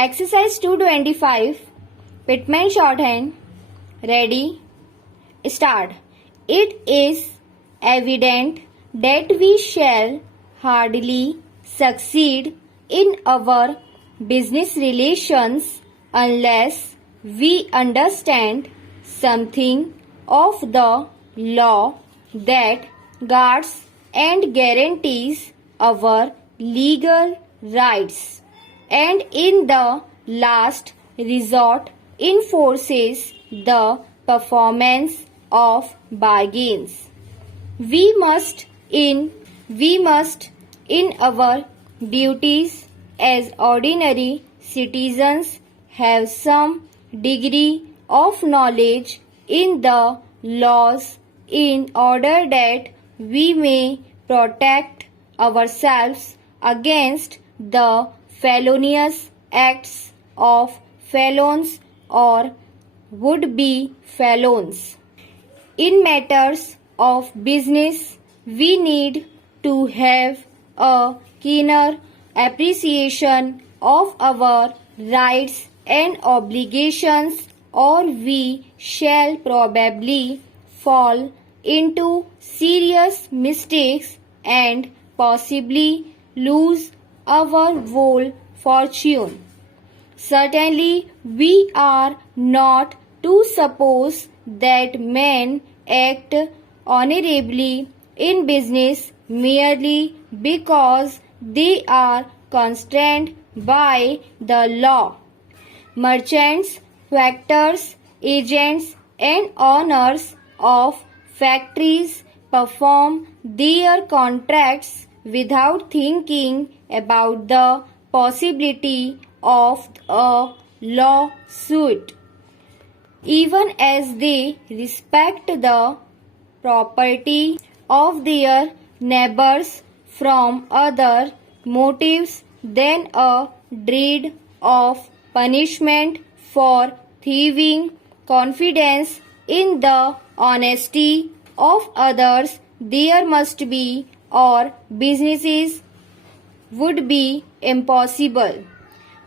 Exercise 225, Pitman shorthand. Ready? Start. It is evident that we shall hardly succeed in our business relations unless we understand something of the law that guards and guarantees our legal rights, and in the last resort enforces the performance of bargains. We must in our duties as ordinary citizens have some degree of knowledge in the laws in order that we may protect ourselves against the felonious acts of felons or would-be felons. In matters of business, we need to have a keener appreciation of our rights and obligations, or we shall probably fall into serious mistakes and possibly lose our whole fortune. Certainly, we are not to suppose that men act honorably in business merely because they are constrained by the law. Merchants, factors, agents, and owners of factories perform their contracts without thinking about the possibility of a lawsuit, even as they respect the property of their neighbors from other motives than a dread of punishment for thieving. Confidence in the honesty of others there must be, or businesses would be impossible.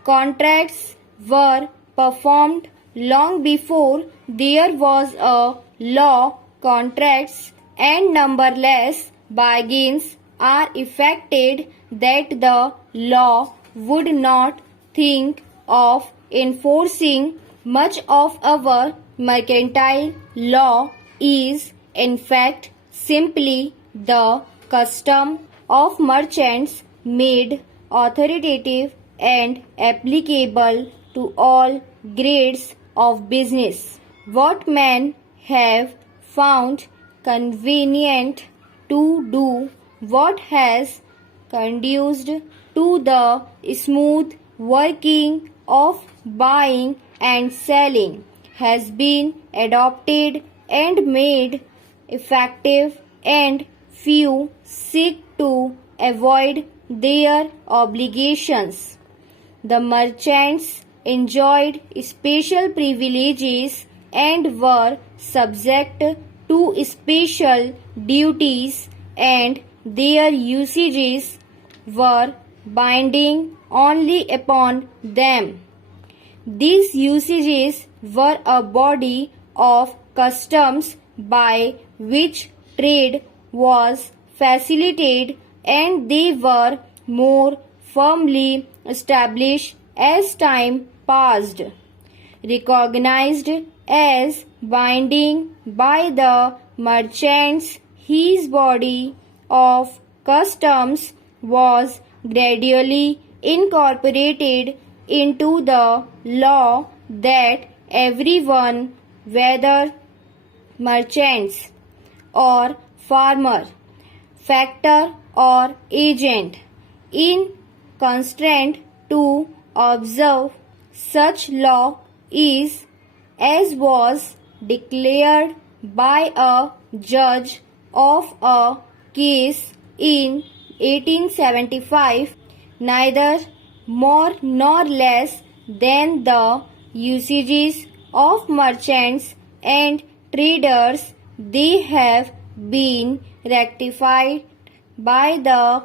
Contracts were performed long before there was a law. Contracts and numberless bargains are effected that the law would not think of enforcing. Much of our mercantile law is, in fact, simply the custom of merchants made authoritative and applicable to all grades of business. What men have found convenient to do, what has conduced to the smooth working of buying and selling, has been adopted and made effective, and few seek to avoid their obligations. The merchants enjoyed special privileges and were subject to special duties, and their usages were binding only upon them. These usages were a body of customs by which trade was facilitated, and they were more firmly established as time passed. Recognized as binding by the merchants, his body of customs was gradually incorporated into the law that everyone, whether merchants or farmer, factor or agent, in constrained to observe such law is, as was declared by a judge of a case in 1875, neither more nor less than the usages of merchants and traders. They have been rectified by the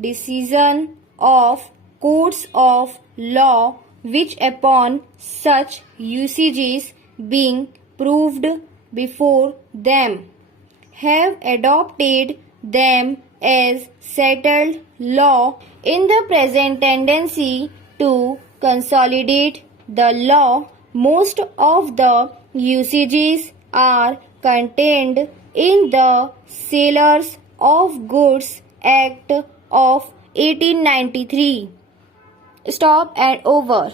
decision of courts of law which upon such usages being proved before them, have adopted them as settled law. In the present tendency to consolidate the law, most of the usages are contained in the Sellers of Goods Act of 1893. Stop and over.